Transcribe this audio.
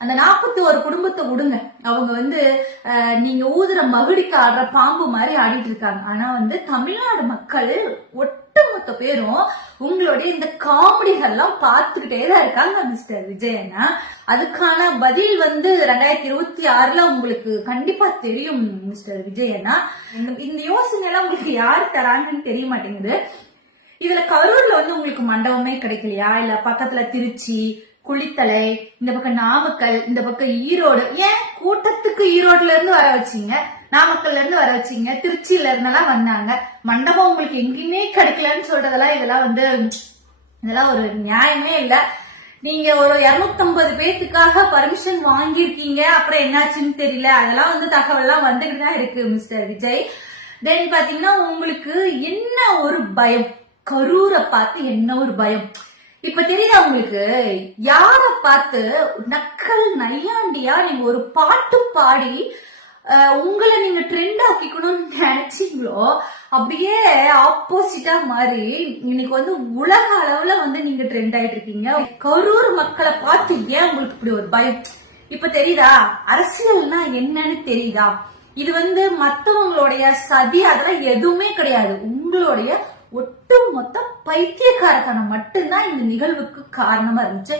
அந்த நாற்பத்தி ஒரு குடும்பத்தை விடுங்க. அவங்க வந்து நீங்க ஊதுற மகுடிக்கு ஆடுற பாம்பு மாதிரி ஆடிட்டு இருக்காங்க. ஆனா வந்து தமிழ்நாடு மக்கள் ஒட்டுமொத்த பேரும் உங்களுடைய இந்த காமெடிகள்லாம் பார்த்துக்கிட்டே தான் இருக்காங்க மிஸ்டர் விஜயனா அதுக்கான பதில் வந்து ரெண்டாயிரத்தி இருபத்தி ஆறுல உங்களுக்கு கண்டிப்பா தெரியும் மிஸ்டர் விஜயனா இந்த- இந்த யோசனை எல்லாம் உங்களுக்கு யார் தராங்கன்னு தெரிய மாட்டேங்குது. இதுல கரூர்ல வந்து உங்களுக்கு மண்டபமே கிடைக்கலையா? இல்ல பக்கத்துல திருச்சி குளித்தலை இந்த பக்கம் நாமக்கல் இந்த பக்கம் ஈரோடு. ஏன் கூட்டத்துக்கு ஈரோட்ல இருந்து வர வச்சீங்க? நாமக்கல்ல இருந்து வர வச்சீங்க. திருச்சியில இருந்தெல்லாம் வந்தாங்க. மண்டபம் உங்களுக்கு எங்கேயுமே கிடைக்கலன்னு சொல்றதெல்லாம் இதெல்லாம் வந்து இதெல்லாம் ஒரு நியாயமே இல்ல. நீங்க ஒரு 250 பேத்துக்காக பர்மிஷன் வாங்கியிருக்கீங்க. அப்புறம் என்னாச்சுன்னு தெரியல. அதெல்லாம் வந்து தகவல்லாம் வந்துட்டு தான் இருக்கு மிஸ்டர் விஜய். தென் பாத்தீங்கன்னா உங்களுக்கு என்ன ஒரு பயம்? கரூரை பார்த்து என்ன ஒரு பயம்? இப்ப தெரியுதா உங்களுக்கு? யார பார்த்து நக்கல் நையாண்டியா நீங்க ஒரு பாட்டு பாடி உங்களை நீங்க ட்ரெண்ட் ஆக்கிக்கணும்னு நினைச்சீங்களோ அப்படியே ஆப்போசிட்டா மாறி இன்னைக்கு வந்து உலக அளவுல வந்து நீங்க ட்ரெண்ட் ஆயிட்டு இருக்கீங்க கரூர் மக்களை பார்த்து ஏன் உங்களுக்கு இப்படி ஒரு பயம்? இப்ப தெரியுதா? அரசியல்னா என்னன்னு தெரியுதா? இது வந்து மத்தவங்களுடைய சதி அதெல்லாம் எதுவுமே கிடையாது. உங்களுடைய ஒட்டுமொத்த பைத்தியக்காரத்தனம் மட்டும்தான் இந்த நிகழ்வுக்கு காரணமா இருந்துச்சு.